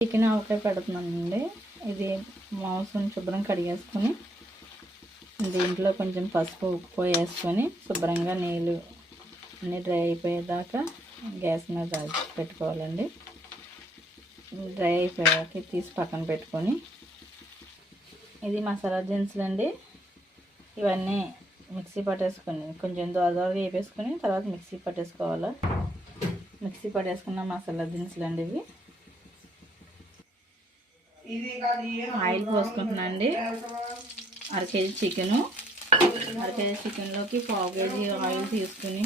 Chicken ఆవకాయ పెడుతున్నానండి. ఇది మాంసం శుభ్రం కడిగేసుకొని దీంట్లో కొంచెం పసుపు ఉప్పు వేసుకొని శుభ్రంగా నీళ్ళు అన్నీ డ్రై అయిపోయేదాకా గ్యాస్ మీద పెట్టుకోవాలండి. డ్రై అయిపోయాక తీసి పక్కన పెట్టుకొని ఇది మసాలా దినుసులు అండి. ఇవన్నీ మిక్సీ పట్టేసుకొని కొంచెం దోరగా వేపేసుకొని తర్వాత మిక్సీ పట్టేసుకోవాలి. మిక్సీ పట్టేసుకున్న మసాలా దినుసులు అండి ఇవి. ఆయిల్ పోసుకుంటున్నా అండి. అర కేజీ చికెను, అర కేజీ చికెన్లోకి పావు కేజీ ఆయిల్ తీసుకుని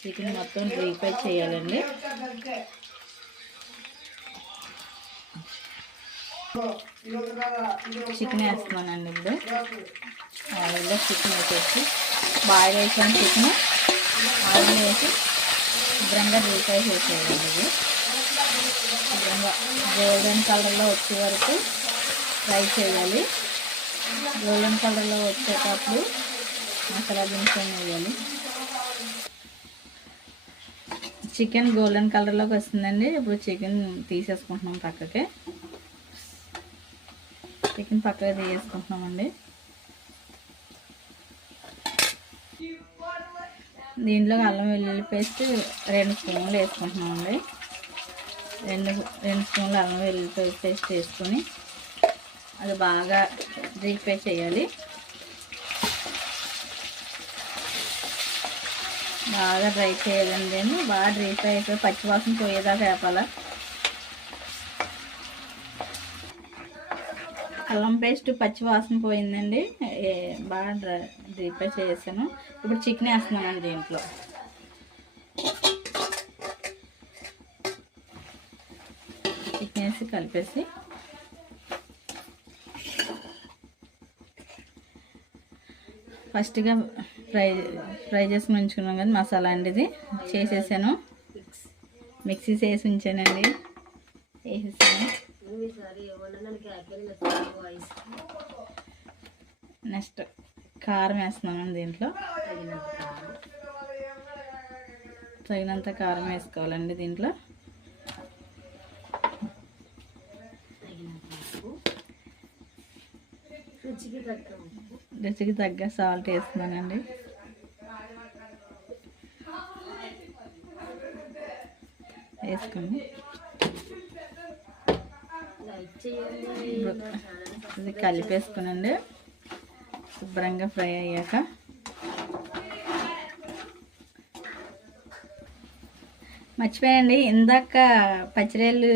చికెన్ మొత్తం డీప్ ఫ్రై చేయాలండి. చికెన్ వేస్తున్నానండి. ఇప్పుడు ఆయిల్లో చికెన్ వేసేసి బాగా వేసిన చికెన్ ఆయిల్ వేసి శుభ్రంగా డీప్ ఫ్రై చేసేయాలండి. ఇది శుభ్రంగా గోల్డెన్ కలర్లో వచ్చే వరకు ఫ్రై చేయాలి. గోల్డెన్ కలర్లో వచ్చేటప్పుడు మసాలా దినుసులు వేయాలి. చికెన్ గోల్డెన్ కలర్లోకి వస్తుందండి. ఇప్పుడు చికెన్ తీసేసుకుంటున్నాం పక్కకి. చికెన్ పక్కకి తీసేసుకుంటున్నామండి. దీంట్లో అల్లం వెల్లుల్లి పేస్ట్ 2 స్పూన్లు వేసుకుంటున్నామండి. 2 స్పూన్లు అల్లం వెల్లుల్లి పేస్ట్ వేసుకొని అది బాగా డీప్ ఫ్రై చేయాలి. బాగా డ్రై చేయాలండి. బాగా డీప్ ఫ్రై అయిపోయి పచ్చివాసన పోయేదాకా వేపాలి. అల్లం పేస్ట్ పచ్చివాసన పోయిందండి. బాగా డీప్ ఫ్రై చేసాను. ఇప్పుడు చికెన్ వేస్తున్నానండి. దీంట్లో చికెన్ వేసి కలిపేసి ఫస్ట్గా ఫ్రై చేసి ఉంచుకున్నాం కదా మసాలా అండి. ఇది చేసేసాను. మిక్సీ చేసి ఉంచానండి. వేసేసాను. నెక్స్ట్ కారం వేస్తున్నాను. దీంట్లో తగినంత కారం వేసుకోవాలండి. దీంట్లో రుచికి తగ్గ సాల్ట్ వేస్తున్నానండి. వేసుకొని ఇది కలిపేసుకునండి. శుభ్రంగా ఫ్రై అయ్యాక మర్చిపోయండి, ఇందాక పచ్చిరేళ్ళు